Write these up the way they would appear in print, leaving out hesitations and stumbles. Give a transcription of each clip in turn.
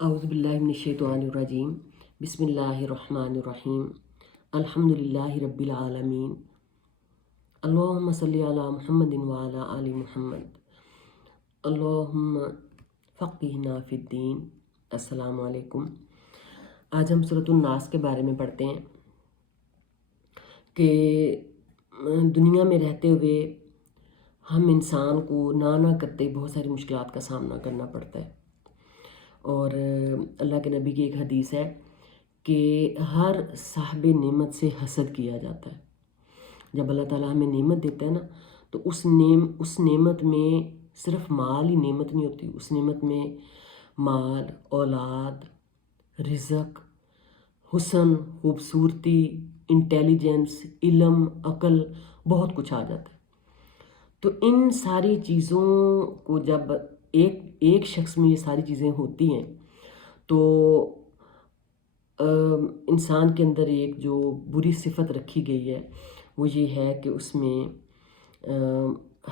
اعوذ باللہ من الشیطان الرجیم بسم اللہ الرحمن الرحیم الحمدللہ رب العالمین اللہم صلی علی محمد وعلی آل محمد اللہم فقہنا فی الدین۔ السلام علیکم۔ آج ہم سورۃ الناس کے بارے میں پڑھتے ہیں کہ دنیا میں رہتے ہوئے ہم انسان کو نہ کرتے بہت ساری مشکلات کا سامنا کرنا پڑتا ہے، اور اللہ کے نبی کی ایک حدیث ہے کہ ہر صاحب نعمت سے حسد کیا جاتا ہے۔ جب اللہ تعالیٰ ہمیں نعمت دیتا ہے نا تو اس نعمت میں صرف مال ہی نعمت نہیں ہوتی، اس نعمت میں مال، اولاد، رزق، حسن، خوبصورتی، انٹیلیجنس، علم، عقل، بہت کچھ آ جاتا ہے۔ تو ان ساری چیزوں کو جب ایک شخص میں یہ ساری چیزیں ہوتی ہیں تو انسان کے اندر ایک جو بری صفت رکھی گئی ہے وہ یہ ہے کہ اس میں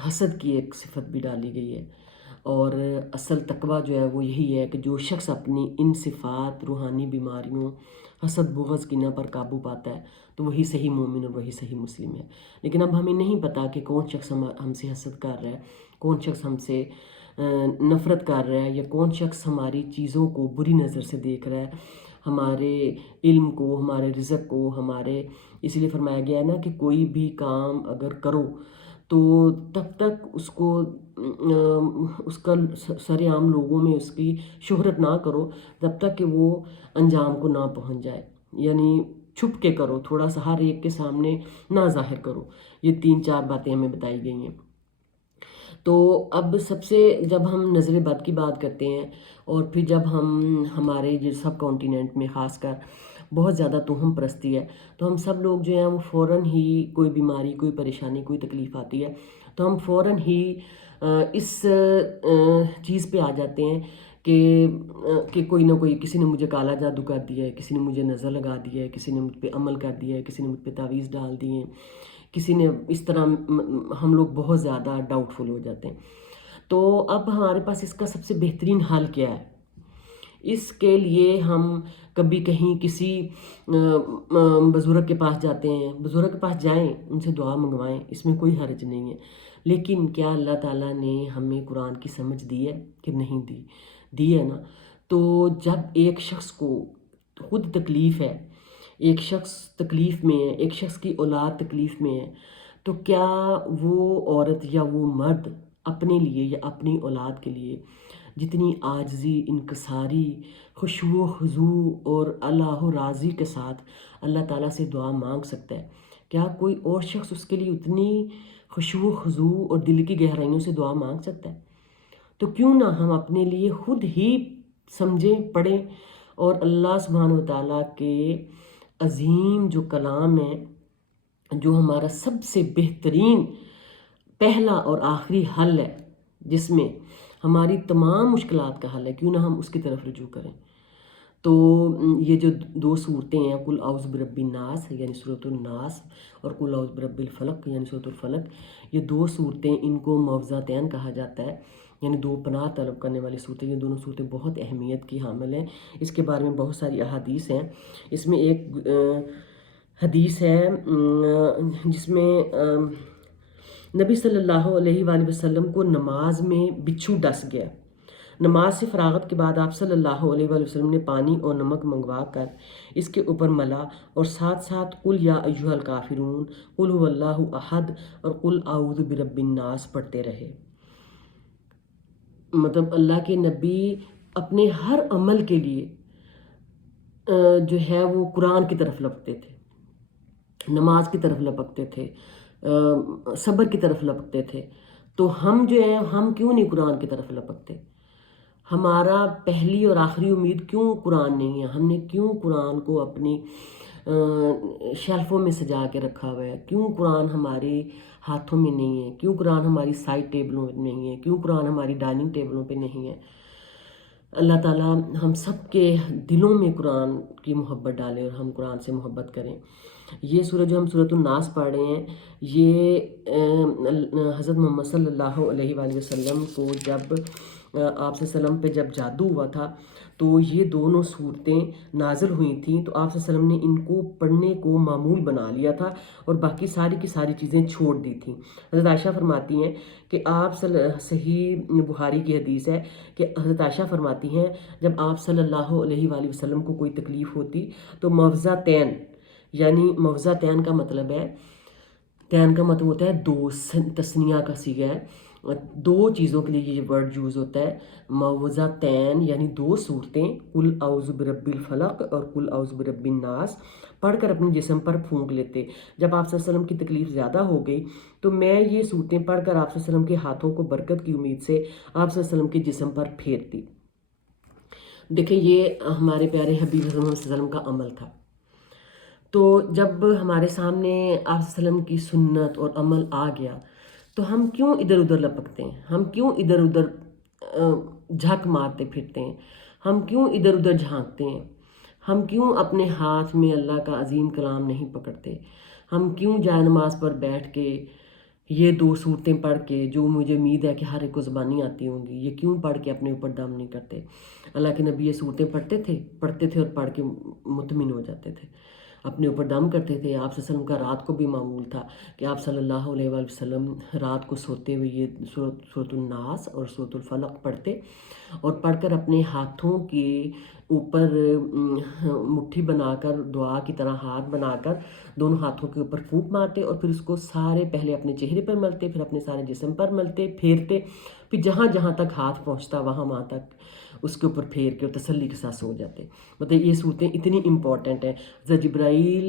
حسد کی ایک صفت بھی ڈالی گئی ہے، اور اصل تقویٰ جو ہے وہ یہی ہے کہ جو شخص اپنی ان صفات، روحانی بیماریوں، حسد، بغض، کینہ پر قابو پاتا ہے تو وہی صحیح مومن اور وہی صحیح مسلم ہے۔ لیکن اب ہمیں نہیں پتہ کہ کون شخص ہم سے حسد کر رہا ہے، کون شخص ہم سے نفرت کر رہا ہے، یا کون شخص ہماری چیزوں کو بری نظر سے دیکھ رہا ہے، ہمارے علم کو، ہمارے رزق کو، اس لیے فرمایا گیا ہے نا کہ کوئی بھی کام اگر کرو تو تب تک اس کا سر عام لوگوں میں اس کی شہرت نہ کرو جب تک کہ وہ انجام کو نہ پہنچ جائے، یعنی چھپ کے کرو، تھوڑا سا ہر ایک کے سامنے نہ ظاہر کرو۔ یہ 3-4 باتیں ہمیں بتائی گئی ہیں۔ تو اب سب سے جب ہم نظر بد کی بات کرتے ہیں، اور پھر جب ہمارے جو سب کانٹیننٹ میں خاص کر بہت زیادہ توہم پرستی ہے، تو ہم سب لوگ جو ہیں وہ فوراً ہی کوئی بیماری، کوئی پریشانی، کوئی تکلیف آتی ہے تو ہم فوراً ہی اس چیز پہ آ جاتے ہیں کہ کوئی نہ کوئی، کسی نے مجھے کالا جادو کر دیا ہے، کسی نے مجھے نظر لگا دیا ہے، کسی نے مجھ پہ عمل کر دیا ہے، کسی نے مجھ پہ تعویذ ڈال دیے ہیں، کسی نے اس طرح، ہم لوگ بہت زیادہ ڈاؤٹ فل ہو جاتے ہیں۔ تو اب ہمارے پاس اس کا سب سے بہترین حل کیا ہے؟ اس کے لیے ہم کبھی کہیں کسی بزرگ کے پاس جاتے ہیں، بزرگ کے پاس جائیں، ان سے دعا منگوائیں، اس میں کوئی حرج نہیں ہے۔ لیکن کیا اللہ تعالیٰ نے ہمیں قرآن کی سمجھ دی ہے کہ نہیں دی ہے نا؟ تو جب ایک شخص کو خود تکلیف ہے، ایک شخص تکلیف میں ہے، ایک شخص کی اولاد تکلیف میں ہے، تو کیا وہ عورت یا وہ مرد اپنے لیے یا اپنی اولاد کے لیے جتنی عاجزی، انکساری، خشوع و خضوع اور اللہ راضی کے ساتھ اللہ تعالیٰ سے دعا مانگ سکتا ہے؟ کیا کوئی اور شخص اس کے لیے اتنی خشوع و خضوع اور دل کی گہرائیوں سے دعا مانگ سکتا ہے؟ تو کیوں نہ ہم اپنے لیے خود ہی سمجھیں، پڑھیں، اور اللہ سبحانہ و تعالیٰ کے عظیم جو کلام ہے، جو ہمارا سب سے بہترین پہلا اور آخری حل ہے، جس میں ہماری تمام مشکلات کا حل ہے، کیوں نہ ہم اس کی طرف رجوع کریں؟ تو یہ جو 2 صورتیں ہیں، قل اعوذ برب الناس یعنی سورۃ الناس، اور قل اعوذ برب الفلق یعنی سورۃ الفلق، یہ 2 صورتیں، ان کو معوذتین کہا جاتا ہے، یعنی 2 پناہ طلب کرنے والی صورتیں۔ یہ دونوں صورتیں بہت اہمیت کی حامل ہیں، اس کے بارے میں بہت ساری احادیث ہیں۔ اس میں ایک حدیث ہے جس میں نبی صلی اللہ علیہ وآلہ وسلم کو نماز میں بچھو ڈس گیا۔ نماز سے فراغت کے بعد آپ صلی اللہ علیہ وآلہ وسلم نے پانی اور نمک منگوا کر اس کے اوپر ملا، اور ساتھ ساتھ قل یا ایھا الکافرون، قل ھو اللہ احد اور قل اعوذ برب الناس پڑھتے رہے۔ مطلب اللہ کے نبی اپنے ہر عمل کے لیے جو ہے وہ قرآن کی طرف لپکتے تھے، نماز کی طرف لپکتے تھے، صبر کی طرف لپکتے تھے۔ تو ہم جو ہیں، ہم کیوں نہیں قرآن کی طرف لپکتے؟ ہمارا پہلی اور آخری امید کیوں قرآن نہیں ہے؟ ہم نے کیوں قرآن کو اپنی شیلفوں میں سجا کے رکھا ہوا ہے؟ کیوں قرآن ہمارے ہاتھوں میں نہیں ہے؟ کیوں قرآن ہماری سائڈ ٹیبلوں میں نہیں ہے؟ کیوں قرآن ہماری ڈائننگ ٹیبلوں پہ نہیں ہے؟ اللہ تعالیٰ ہم سب کے دلوں میں قرآن کی محبت ڈالے اور ہم قرآن سے محبت کریں۔ یہ سورہ جو ہم سورۃ الناس پڑھ رہے ہیں، یہ حضرت محمد صلی اللہ علیہ وآلہ وسلم کو جب آپ صلی اللہ علیہ وسلم پہ جب جادو ہوا تھا تو یہ دونوں صورتیں نازل ہوئی تھیں، تو آپ صلی اللہ علیہ وسلم نے ان کو پڑھنے کو معمول بنا لیا تھا اور باقی ساری کی ساری چیزیں چھوڑ دی تھیں۔ حضرت عائشہ فرماتی ہیں کہ صحیح بخاری کی حدیث ہے کہ حضرت عائشہ فرماتی ہیں جب آپ صلی اللہ علیہ وآلہ وسلم کو کوئی تکلیف ہوتی تو موضعتین، یعنی موضعتین کا مطلب ہے، تین کا مطلب ہوتا ہے دو، تسنیہ کا صیغہ ہے، دو چیزوں کے لیے یہ ورڈ یوز ہوتا ہے، موضعتین یعنی دو صورتیں، قل اعوذ برب الفلق اور قل اعوذ برب الناس پڑھ کر اپنے جسم پر پھونک لیتے۔ جب آپ صلی اللہ علیہ وسلم کی تکلیف زیادہ ہو گئی تو میں یہ صورتیں پڑھ کر آپ صلی اللہ علیہ وسلم کے ہاتھوں کو برکت کی امید سے آپ صلی اللہ علیہ وسلم کے جسم پر پھیرتی۔ دیکھیں یہ ہمارے پیارے حبیب صلی اللہ علیہ وسلم کا عمل تھا۔ تو جب ہمارے سامنے آپ صلی اللہ علیہ وسلم کی سنت اور عمل آ گیا تو ہم کیوں ادھر ادھر لپکتے ہیں، ہم کیوں ادھر ادھر جھک مارتے پھرتے ہیں، ہم کیوں ادھر ادھر جھانکتے ہیں، ہم کیوں اپنے ہاتھ میں اللہ کا عظیم کلام نہیں پکڑتے، ہم کیوں جائے نماز پر بیٹھ کے یہ دو صورتیں پڑھ کے جو مجھے امید ہے کہ ہر ایک کو زبانی آتی ہوں گی، یہ کیوں پڑھ کے اپنے اوپر دم نہیں کرتے۔ اللہ کے نبی یہ صورتیں پڑھتے تھے اور پڑھ کے مطمئن ہو جاتے تھے، اپنے اوپر دم کرتے تھے۔ آپ صلی اللہ علیہ وسلم کا رات کو بھی معمول تھا کہ آپ صلی اللہ علیہ وآلہ وسلم رات کو سوتے ہوئے یہ سورۃ الناس اور سورۃ الفلق پڑھتے اور پڑھ کر اپنے ہاتھوں کے اوپر مٹھی بنا کر دعا کی طرح ہاتھ بنا کر دونوں ہاتھوں کے اوپر پھونک مارتے اور پھر اس کو سارے پہلے اپنے چہرے پر ملتے، پھر اپنے سارے جسم پر ملتے، پھیرتے، پھر جہاں جہاں تک ہاتھ پہنچتا وہاں تک اس کے اوپر پھیر کے اور تسلی کے ساتھ سو جاتے۔ مطلب یہ صورتیں اتنی امپورٹنٹ ہیں۔ حضرت جبرائیل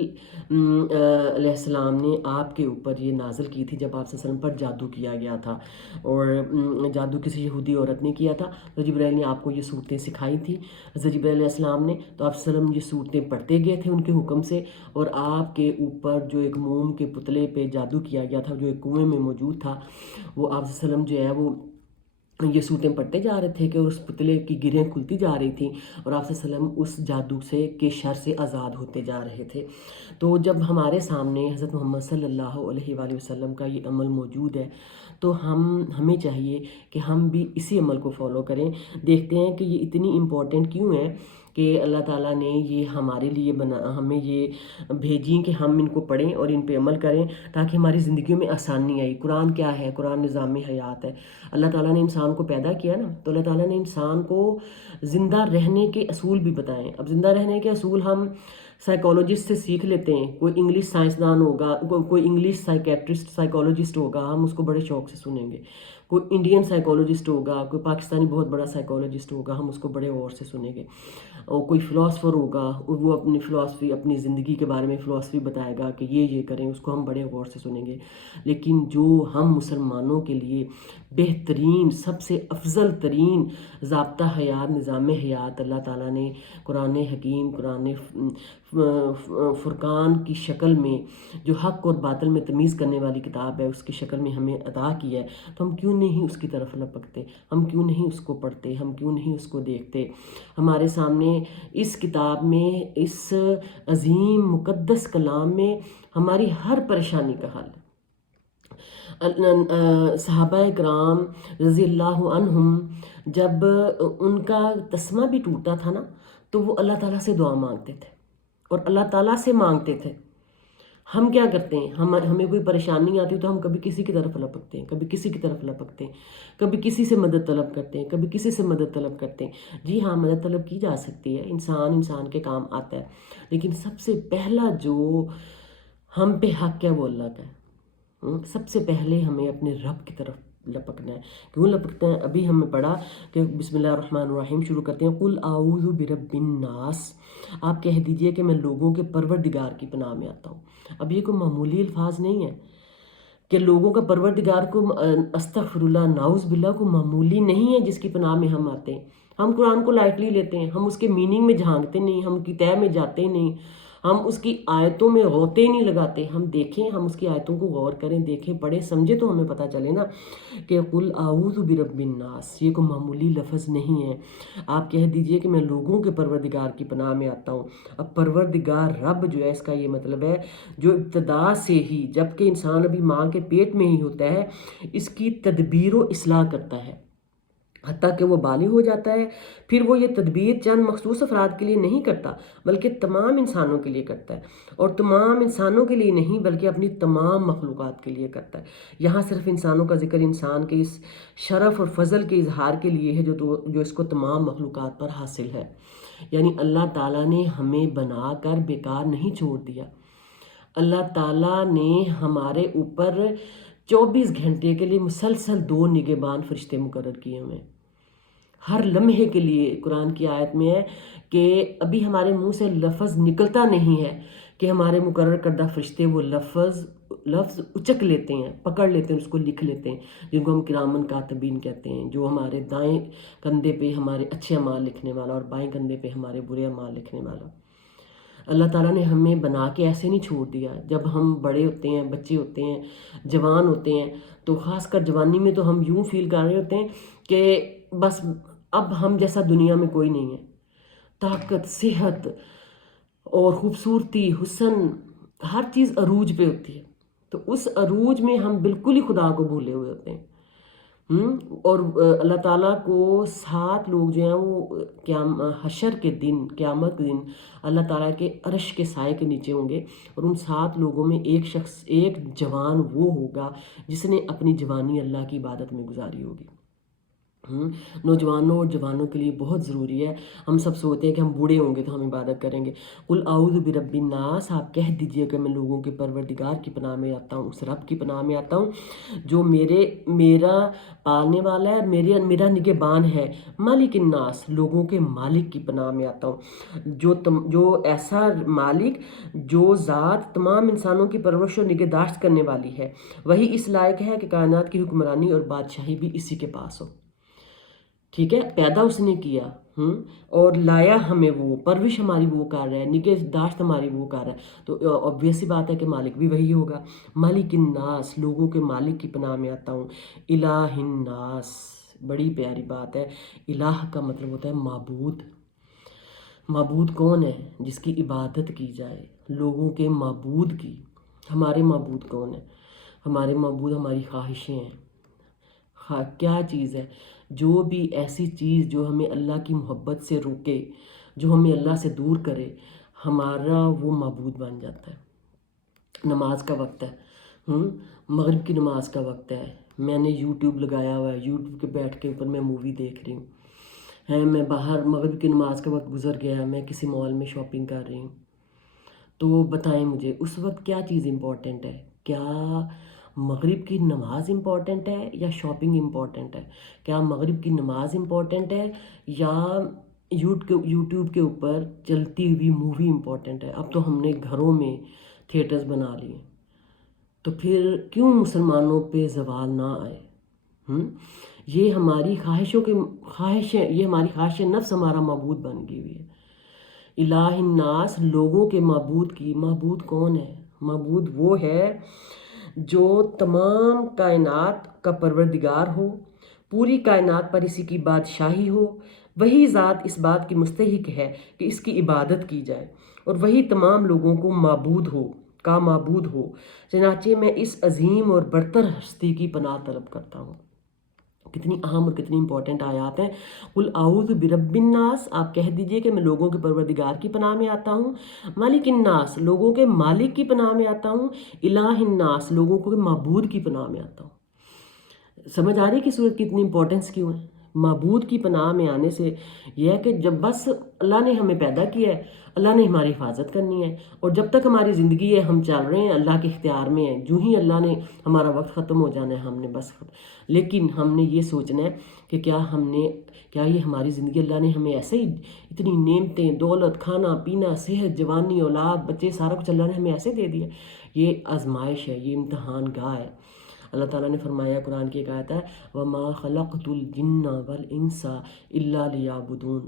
علیہ السلام نے آپ کے اوپر یہ نازل کی تھی جب آپ صلی اللہ علیہ وسلم پر جادو کیا گیا تھا، اور جادو کسی یہودی عورت نے کیا تھا، تو جبرائیل نے آپ کو یہ صورتیں سکھائی تھی حضرت جبرائیل علیہ السلام نے، تو آپ صلی اللہ علیہ وسلم یہ صورتیں پڑھتے گئے تھے ان کے حکم سے، اور آپ کے اوپر جو ایک موم کے پتلے پہ جادو کیا گیا تھا جو ایک کنویں میں موجود تھا، وہ آپ صلی اللہ علیہ وسلم جو ہے وہ یہ صورتیں پڑھتے جا رہے تھے کہ اس پتلے کی گرہیں کھلتی جا رہی تھیں اور آپ صلی اللہ علیہ وسلم اس جادو کے شر سے آزاد ہوتے جا رہے تھے۔ تو جب ہمارے سامنے حضرت محمد صلی اللہ علیہ وآلہ وسلم کا یہ عمل موجود ہے تو ہمیں چاہیے کہ ہم بھی اسی عمل کو فالو کریں۔ دیکھتے ہیں کہ یہ اتنی امپورٹنٹ کیوں ہے کہ اللہ تعالیٰ نے یہ ہمارے لیے ہمیں یہ بھیجیں کہ ہم ان کو پڑھیں اور ان پہ عمل کریں تاکہ ہماری زندگیوں میں آسانی آئی۔ قرآن کیا ہے؟ قرآن نظام حیات ہے۔ اللہ تعالیٰ نے انسان کو پیدا کیا نا، تو اللہ تعالیٰ نے انسان کو زندہ رہنے کے اصول بھی بتائیں۔ اب زندہ رہنے کے اصول ہم سائیکالوجسٹ سے سیکھ لیتے ہیں، کوئی انگلش سائنسدان ہوگا، کوئی انگلش سائیکالوجسٹ ہوگا، ہم اس کو بڑے شوق سے سنیں گے۔ کوئی انڈین سائیکالوجسٹ ہوگا، کوئی پاکستانی بہت بڑا سائیکالوجسٹ ہوگا، ہم اس کو بڑے غور سے سنیں گے۔ اور کوئی فلاسفر ہوگا، وہ اپنی فلاسفی، اپنی زندگی کے بارے میں فلاسفی بتائے گا کہ یہ کریں، اس کو ہم بڑے غور سے سنیں گے۔ لیکن جو ہم مسلمانوں کے لیے بہترین، سب سے افضل ترین ضابطہ حیات، نظام حیات اللہ تعالیٰ نے قرآن حکیم، قرآن فرقان کی شکل میں جو حق اور باطل میں تمیز کرنے والی کتاب ہے اس کی شکل میں ہمیں عطا کی ہے، تو ہم کیوں نہیں اس کی طرف لپکتے، ہم کیوں نہیں اس کو پڑھتے، ہم کیوں نہیں اس کو دیکھتے۔ ہمارے سامنے اس کتاب میں، اس عظیم مقدس کلام میں ہماری ہر پریشانی کا حل ہے۔ صحابہ کرام رضی اللہ عنہم جب ان کا تسمہ بھی ٹوٹا تھا نا تو وہ اللہ تعالیٰ سے دعا مانگتے تھے اور اللہ تعالیٰ سے مانگتے تھے۔ ہم کیا کرتے ہیں؟ ہمیں کوئی پریشانی آتی ہے تو ہم کبھی کسی کی طرف لپکتے ہیں، کبھی کسی کی طرف لپکتے ہیں، کبھی کسی سے مدد طلب کرتے ہیں، کبھی کسی سے مدد طلب کرتے ہیں۔ جی ہاں، مدد طلب کی جا سکتی ہے، انسان کے کام آتا ہے، لیکن سب سے پہلا جو ہم پہ حق ہے وہ اللہ کا ہے۔ سب سے پہلے ہمیں اپنے رب کی طرف لپکنا ہے۔ کیوں لپکنا ہے؟ ابھی ہم نے پڑھا کہ بسم اللہ الرحمن الرحیم شروع کرتے ہیں، قل اعوذ برب الناس، آپ کہہ دیجئے کہ میں لوگوں کے پروردگار کی پناہ میں آتا ہوں۔ اب یہ کوئی معمولی الفاظ نہیں ہے کہ لوگوں کا پروردگار کو استغفر اللہ، نعوذ باللہ کو معمولی نہیں ہے جس کی پناہ میں ہم آتے ہیں۔ ہم قرآن کو لائٹلی لیتے ہیں، ہم اس کے میننگ میں جھانکتے نہیں، ہم کی تہ میں جاتے نہیں، ہم اس کی آیتوں میں غوطے نہیں لگاتے۔ ہم دیکھیں، ہم اس کی آیتوں کو غور کریں، دیکھیں، پڑھیں، سمجھے تو ہمیں پتہ چلے نا کہ قل اعوذ برب الناس یہ کوئی معمولی لفظ نہیں ہے۔ آپ کہہ دیجئے کہ میں لوگوں کے پروردگار کی پناہ میں آتا ہوں۔ اب پروردگار رب جو ہے، اس کا یہ مطلب ہے جو ابتدا سے ہی، جب کہ انسان ابھی ماں کے پیٹ میں ہی ہوتا ہے، اس کی تدبیر و اصلاح کرتا ہے۔ حتیٰ کہ وہ بالغ ہو جاتا ہے، پھر وہ یہ تدبیر چند مخصوص افراد کے لیے نہیں کرتا بلکہ تمام انسانوں کے لیے کرتا ہے، اور تمام انسانوں کے لیے نہیں بلکہ اپنی تمام مخلوقات کے لیے کرتا ہے۔ یہاں صرف انسانوں کا ذکر انسان کے اس شرف اور فضل کے اظہار کے لیے ہے جو اس کو تمام مخلوقات پر حاصل ہے۔ یعنی اللہ تعالیٰ نے ہمیں بنا کر بیکار نہیں چھوڑ دیا۔ اللہ تعالیٰ نے ہمارے اوپر 24 گھنٹے کے لیے مسلسل 2 نگہبان فرشتے مقرر کیے ہوئے ہیں، ہر لمحے کے لیے۔ قرآن کی آیت میں ہے کہ ابھی ہمارے منہ سے لفظ نکلتا نہیں ہے کہ ہمارے مقرر کردہ فرشتے وہ لفظ اچک لیتے ہیں، پکڑ لیتے ہیں، اس کو لکھ لیتے ہیں، جن کو ہم کرامن کاتبین کہتے ہیں، جو ہمارے دائیں کندھے پہ ہمارے اچھے اعمال لکھنے والا اور بائیں کندھے پہ ہمارے برے اعمال لکھنے والا۔ اللہ تعالیٰ نے ہمیں بنا کے ایسے نہیں چھوڑ دیا۔ جب ہم بڑے ہوتے ہیں، بچے ہوتے ہیں، جوان ہوتے ہیں، تو خاص کر جوانی میں تو ہم یوں فیل کر رہے ہوتے ہیں کہ بس اب ہم جیسا دنیا میں کوئی نہیں ہے۔ طاقت، صحت اور خوبصورتی، حسن، ہر چیز عروج پہ ہوتی ہے، تو اس عروج میں ہم بالکل ہی خدا کو بھولے ہوئے ہوتے ہیں۔ اور اللہ تعالیٰ کو 7 لوگ جو ہیں وہ حشر کے دن، قیامت کے دن اللہ تعالیٰ کے عرش کے سائے کے نیچے ہوں گے، اور ان 7 لوگوں میں ایک جوان وہ ہوگا جس نے اپنی جوانی اللہ کی عبادت میں گزاری ہوگی۔ نوجوانوں اور جوانوں کے لیے بہت ضروری ہے۔ ہم سب سوچتے ہیں کہ ہم بوڑھے ہوں گے تو ہم عبادت کریں گے۔ قل اعوذ برب الناس، آپ کہہ دیجئے کہ میں لوگوں کے پروردگار کی پناہ میں آتا ہوں، اس رب کی پناہ میں آتا ہوں جو میرا پالنے والا ہے، میرا نگہبان ہے۔ مالک الناس، لوگوں کے مالک کی پناہ میں آتا ہوں، جو ایسا مالک، جو ذات تمام انسانوں کی پرورش اور نگہداشت کرنے والی ہے، وہی اس لائق ہے کہ کائنات کی حکمرانی اور بادشاہی بھی اسی کے پاس ہو۔ ٹھیک ہے، پیدا اس نے کیا اور لایا ہمیں، وہ پرورش ہماری وہ کر رہا ہے، نگہداشت ہماری وہ کر رہا ہے، تو obvious سی بات ہے کہ مالک بھی وہی ہوگا۔ مالک الناس، لوگوں کے مالک کی پناہ میں آتا ہوں۔ الہ الناس، بڑی پیاری بات ہے۔ الہ کا مطلب ہوتا ہے معبود۔ معبود کون ہے؟ جس کی عبادت کی جائے، لوگوں کے معبود کی۔ ہمارے معبود کون ہیں؟ ہمارے معبود ہماری خواہشیں ہیں۔ کیا چیز ہے؟ جو بھی ایسی چیز جو ہمیں اللہ کی محبت سے روکے، جو ہمیں اللہ سے دور کرے، ہمارا وہ معبود بن جاتا ہے۔ نماز کا وقت ہے، مغرب کی نماز کا وقت ہے، میں نے یوٹیوب لگایا ہوا ہے، یوٹیوب کے بیٹھ کے اوپر میں مووی دیکھ رہی ہوں، میں باہر مغرب کی نماز کا وقت گزر گیا، میں کسی مال میں شاپنگ کر رہی ہوں، تو بتائیں مجھے اس وقت کیا چیز امپورٹنٹ ہے؟ کیا مغرب کی نماز امپورٹنٹ ہے یا شاپنگ امپورٹنٹ ہے؟ کیا مغرب کی نماز امپورٹنٹ ہے یا یوٹیوب کے اوپر چلتی ہوئی مووی امپورٹنٹ ہے؟ اب تو ہم نے گھروں میں تھیٹرز بنا لیے، تو پھر کیوں مسلمانوں پہ زوال نہ آئے؟ یہ ہماری یہ ہماری خواہش نفس ہمارا معبود بن گئی ہوئی ہے۔ الہ الناس، لوگوں کے معبود کی۔ معبود کون ہے؟ معبود وہ ہے جو تمام کائنات کا پروردگار ہو، پوری کائنات پر اسی کی بادشاہی ہو، وہی ذات اس بات کی مستحق ہے کہ اس کی عبادت کی جائے، اور وہی تمام لوگوں کو معبود ہو۔ چنانچہ میں اس عظیم اور برتر ہستی کی پناہ طلب کرتا ہوں۔ کتنی اہم اور کتنی امپورٹنٹ آیات ہیں۔ قل اعوذ برب الناس، آپ کہہ دیجئے کہ میں لوگوں کے پروردگار کی پناہ میں آتا ہوں۔ مالک الناس، لوگوں کے مالک کی پناہ میں آتا ہوں۔ الہ الناس، لوگوں کے معبود کی پناہ میں آتا ہوں۔ سمجھ آ رہی کہ صورت کی اتنی امپورٹنس کیوں ہے؟ معبود کی پناہ میں آنے سے یہ ہے کہ جب بس اللہ نے ہمیں پیدا کیا ہے، اللہ نے ہماری حفاظت کرنی ہے، اور جب تک ہماری زندگی ہے ہم چل رہے ہیں، اللہ کے اختیار میں ہیں۔ جو ہی اللہ نے ہمارا وقت ختم ہو جانا ہے، ہم نے بس لیکن ہم نے یہ سوچنا ہے کہ کیا یہ ہماری زندگی اللہ نے ہمیں ایسے ہی اتنی نعمتیں، دولت، کھانا پینا، صحت، جوانی، اولاد، بچے، سارا کچھ اللہ نے ہمیں ایسے دے دیا؟ یہ آزمائش ہے، یہ امتحان گاہ ہے۔ اللہ تعالیٰ نے فرمایا، قرآن کی ایک آیت ہے، وَمَا خَلَقْتُ الْجِنَّ وَالْإِنسَ إِلَّا لِيَعْبُدُونَ،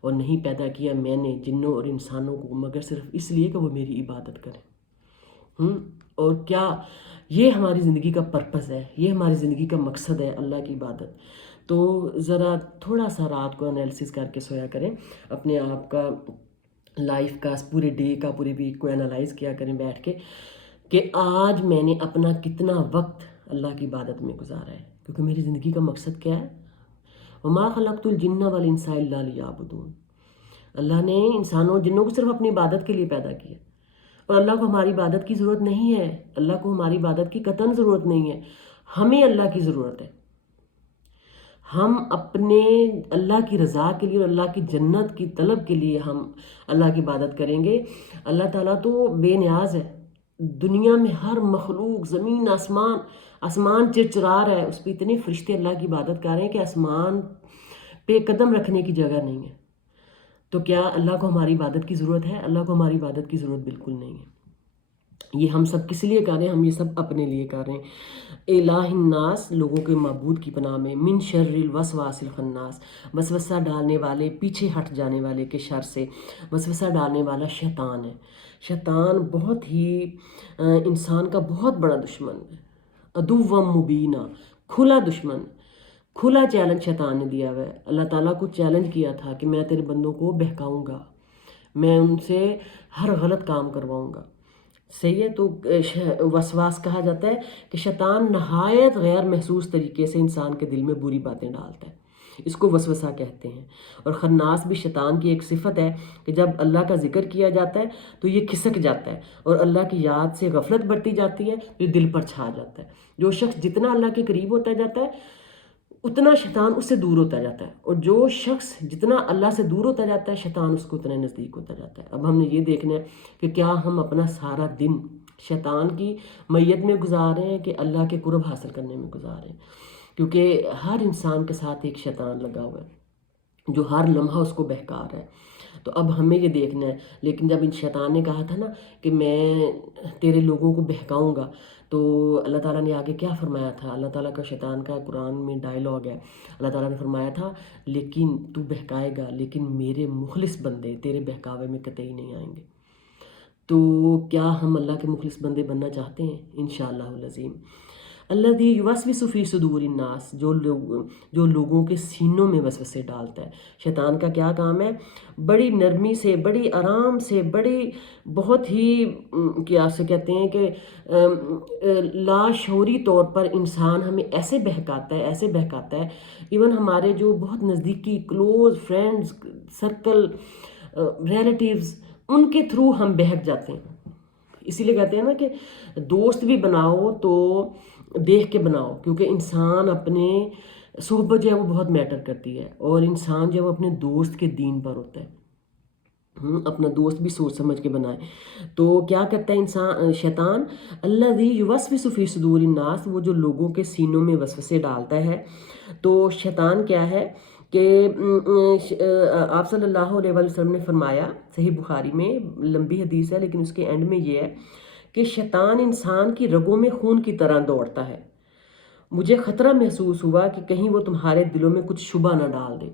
اور نہیں پیدا کیا میں نے جنوں اور انسانوں کو مگر صرف اس لیے کہ وہ میری عبادت کریں۔ اور کیا یہ ہماری زندگی کا پرپس ہے، یہ ہماری زندگی کا مقصد ہے، اللہ کی عبادت؟ تو ذرا تھوڑا سا رات کو انالیسس کر کے سویا کریں، اپنے آپ کا، لائف کا، پورے ڈے کا، پورے ویک کو انالائز کیا کریں بیٹھ کے کہ آج میں نے اپنا کتنا وقت اللہ کی عبادت میں گزارا ہے، کیونکہ میری زندگی کا مقصد کیا ہے؟ وما خلقت الجن والانس الا لیعبدون، اللہ نے انسانوں جنوں کو صرف اپنی عبادت کے لیے پیدا کیا، اور اللہ کو ہماری عبادت کی ضرورت نہیں ہے، اللہ کو ہماری عبادت کی قطعاً ضرورت نہیں ہے، ہمیں اللہ کی ضرورت ہے۔ ہم اپنے اللہ کی رضا کے لیے اور اللہ کی جنت کی طلب کے لیے ہم اللہ کی عبادت کریں گے۔ اللہ تعالیٰ تو بے نیاز ہے، دنیا میں ہر مخلوق، زمین آسمان چرچرا رہا ہے، اس پہ اتنے فرشتے اللہ کی عبادت کر رہے ہیں کہ آسمان پہ قدم رکھنے کی جگہ نہیں ہے۔ تو کیا اللہ کو ہماری عبادت کی ضرورت ہے؟ اللہ کو ہماری عبادت کی ضرورت بالکل نہیں ہے۔ یہ ہم سب کس لیے کر رہے ہیں؟ ہم یہ سب اپنے لیے کر رہے ہیں۔ الہ الناس، لوگوں کے معبود کی پناہ میں، من شر الوسواس الخناس، وسوسہ ڈالنے والے، پیچھے ہٹ جانے والے کے شر سے۔ وسوسہ ڈالنے والا شیطان ہے۔ شیطان بہت ہی انسان کا بہت بڑا دشمن ہے، عدو مبینہ، کھلا دشمن، کھلا چیلنج شیطان نے دیا ہوا ہے۔ اللہ تعالیٰ کو چیلنج کیا تھا کہ میں تیرے بندوں کو بہکاؤں گا، میں ان سے ہر غلط کام کرواؤں گا، صحیح ہے۔ تو وسواس کہا جاتا ہے کہ شیطان نہایت غیر محسوس طریقے سے انسان کے دل میں بری باتیں ڈالتا ہے، اس کو وسوسہ کہتے ہیں۔ اور خناس بھی شیطان کی ایک صفت ہے کہ جب اللہ کا ذکر کیا جاتا ہے تو یہ کھسک جاتا ہے، اور اللہ کی یاد سے غفلت بڑھتی جاتی ہے تو یہ دل پر چھا جاتا ہے۔ جو شخص جتنا اللہ کے قریب ہوتا جاتا ہے اتنا شیطان اس سے دور ہوتا جاتا ہے، اور جو شخص جتنا اللہ سے دور ہوتا جاتا ہے شیطان اس کو اتنا نزدیک ہوتا جاتا ہے۔ اب ہم نے یہ دیکھنا ہے کہ کیا ہم اپنا سارا دن شیطان کی میت میں گزار رہے ہیں کہ اللہ کے قرب حاصل کرنے میں گزار رہے ہیں، کیونکہ ہر انسان کے ساتھ ایک شیطان لگا ہوا ہے جو ہر لمحہ اس کو بہکا رہا ہے۔ تو اب ہمیں یہ دیکھنا ہے، لیکن جب ان شیطان نے کہا تھا نا کہ میں تیرے لوگوں کو بہکاؤں گا، تو اللہ تعالیٰ نے آگے کیا فرمایا تھا؟ اللہ تعالیٰ کا شیطان کا قرآن میں ڈائلاگ ہے، اللہ تعالیٰ نے فرمایا تھا لیکن تو بہکائے گا، لیکن میرے مخلص بندے تیرے بہکاوے میں قطعی نہیں آئیں گے۔ تو کیا ہم اللہ کے مخلص بندے بننا چاہتے ہیں؟ انشاءاللہ العظیم۔ الذی یوسوس فی صدور الناس، جو لوگوں کے سینوں میں وسوسے ڈالتا ہے۔ شیطان کا کیا کام ہے؟ بڑی نرمی سے، بڑی آرام سے، بہت ہی کیا سے کہتے ہیں کہ لاشعوری طور پر انسان ہمیں ایسے بہکاتا ہے، ایون ہمارے جو بہت نزدیکی کلوز فرینڈز سرکل، ریلیٹیوز، ان کے تھرو ہم بہک جاتے ہیں۔ اسی لیے کہتے ہیں نا کہ دوست بھی بناؤ تو دیکھ کے بناؤ، کیونکہ انسان اپنے صحبت جو ہے وہ بہت میٹر کرتی ہے، اور انسان جو ہے وہ اپنے دوست کے دین پر ہوتا ہے۔ اپنا دوست بھی سوچ سمجھ کے بنائے۔ تو کیا کرتا ہے شیطان؟ الذی یوسوس فی صدور الناس، وہ جو لوگوں کے سینوں میں وسوسے ڈالتا ہے۔ تو شیطان کیا ہے کہ آپ صلی اللہ علیہ وسلم نے فرمایا، صحیح بخاری میں لمبی حدیث ہے لیکن اس کے اینڈ میں یہ ہے کہ شیطان انسان کی رگوں میں خون کی طرح دوڑتا ہے۔ مجھے خطرہ محسوس ہوا کہ کہیں وہ تمہارے دلوں میں کچھ شبہ نہ ڈال دے۔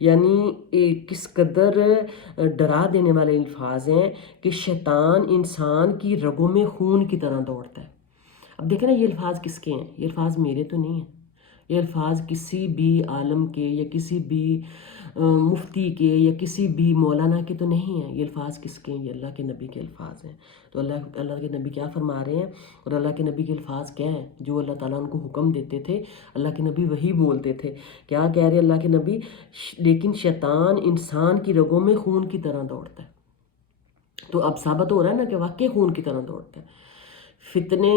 یعنی کس قدر ڈرا دینے والے الفاظ ہیں کہ شیطان انسان کی رگوں میں خون کی طرح دوڑتا ہے۔ اب دیکھیں نا، یہ الفاظ کس کے ہیں؟ یہ الفاظ میرے تو نہیں ہیں، یہ الفاظ کسی بھی عالم کے یا کسی بھی مفتی کے یا کسی بھی مولانا کے تو نہیں ہیں۔ یہ الفاظ کس کے ہیں؟ یہ اللہ کے نبی کے الفاظ ہیں۔ تو اللہ کے نبی کیا فرما رہے ہیں، اور اللہ کے نبی کے الفاظ کیا ہیں؟ جو اللہ تعالیٰ ان کو حکم دیتے تھے، اللہ کے نبی وہی بولتے تھے۔ کیا کہہ رہے اللہ کے نبی؟ لیکن شیطان انسان کی رگوں میں خون کی طرح دوڑتا ہے۔ تو اب ثابت ہو رہا ہے نا کہ واقعی خون کی طرح دوڑتا ہے۔ فتنے،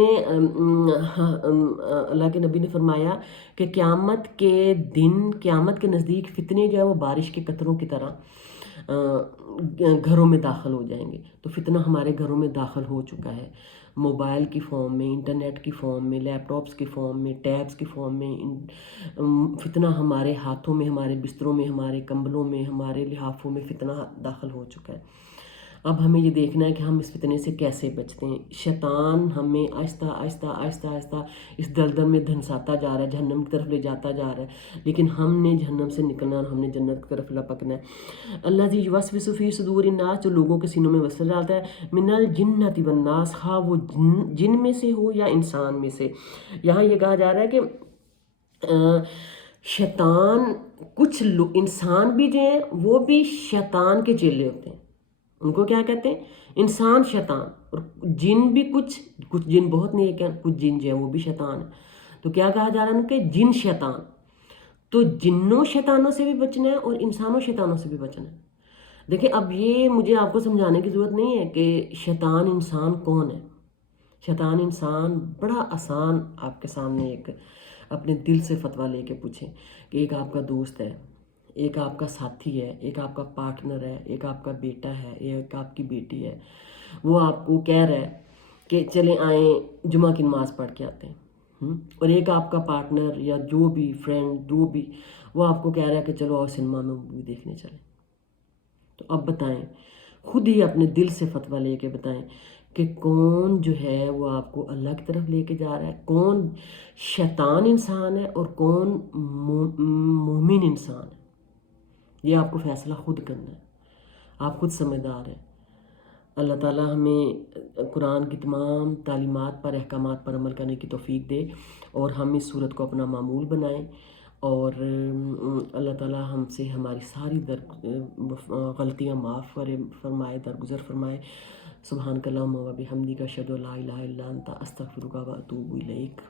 اللہ کے نبی نے فرمایا کہ قیامت کے دن، قیامت کے نزدیک فتنے جو ہے وہ بارش کے قطروں کی طرح گھروں میں داخل ہو جائیں گے۔ تو فتنہ ہمارے گھروں میں داخل ہو چکا ہے، موبائل کی فارم میں، انٹرنیٹ کی فارم میں، لیپ ٹاپس کی فارم میں، ٹیبس کی فارم میں۔ فتنہ ہمارے ہاتھوں میں، ہمارے بستروں میں، ہمارے کمبلوں میں، ہمارے لحافوں میں فتنہ داخل ہو چکا ہے۔ اب ہمیں یہ دیکھنا ہے کہ ہم اس فتنے سے کیسے بچتے ہیں۔ شیطان ہمیں آہستہ آہستہ آہستہ آہستہ اس دلدل میں دھنساتا جا رہا ہے، جہنم کی طرف لے جاتا جا رہا ہے، لیکن ہم نے جہنم سے نکلنا اور ہم نے جنت کی طرف لپکنا ہے۔ الذی یوسوس فی صدور الناس، جو لوگوں کے سینوں میں وسوسہ ڈالتا ہے، من الجنۃ والناس، خواہ وہ جن میں سے ہو یا انسان میں سے۔ یہاں یہ کہا جا رہا ہے کہ شیطان، کچھ انسان بھی جو ہیں وہ بھی شیطان کے چیلے ہوتے ہیں، ان کو کیا کہتے ہیں؟ انسان شیطان، اور جن بھی کچھ جن بہت نیک ہیں، کچھ جن جو ہیں وہ بھی شیطان ہیں۔ تو کیا کہا جا رہا ہے کہ جن شیطان، تو جنوں شیطانوں سے بھی بچنا ہے اور انسانوں شیطانوں سے بھی بچنا ہے۔ دیکھیں اب یہ مجھے آپ کو سمجھانے کی ضرورت نہیں ہے کہ شیطان انسان کون ہے۔ شیطان انسان بڑا آسان آپ کے سامنے ایک اپنے دل سے فتویٰ لے کے پوچھیں کہ ایک آپ کا دوست ہے، ایک آپ کا ساتھی ہے، ایک آپ کا پارٹنر ہے، ایک آپ کا بیٹا ہے، ایک آپ کی بیٹی ہے، وہ آپ کو کہہ رہا ہے کہ چلیں آئیں جمعہ کی نماز پڑھ کے آتے ہیں، اور ایک آپ کا پارٹنر یا جو بھی فرینڈ جو بھی وہ آپ کو کہہ رہا ہے کہ چلو آؤ سنیما میں مووی دیکھنے چلیں۔ تو اب بتائیں، خود ہی اپنے دل سے فتویٰ لے کے بتائیں کہ کون جو ہے وہ آپ کو اللہ کی طرف لے کے جا رہا ہے، کون شیطان انسان ہے اور کون مومن انسان ہے۔ یہ آپ کو فیصلہ خود کرنا ہے، آپ خود سمجھدار ہیں۔ اللہ تعالیٰ ہمیں قرآن کی تمام تعلیمات پر احکامات پر عمل کرنے کی توفیق دے اور ہم اس صورت کو اپنا معمول بنائیں، اور اللہ تعالیٰ ہم سے ہماری ساری غلطیاں معاف فرمائے، درگزر فرمائے۔ سبحانک اللہم و بحمدک اشہد ان لا الہ الا انت استغفرک و اتوب الیک۔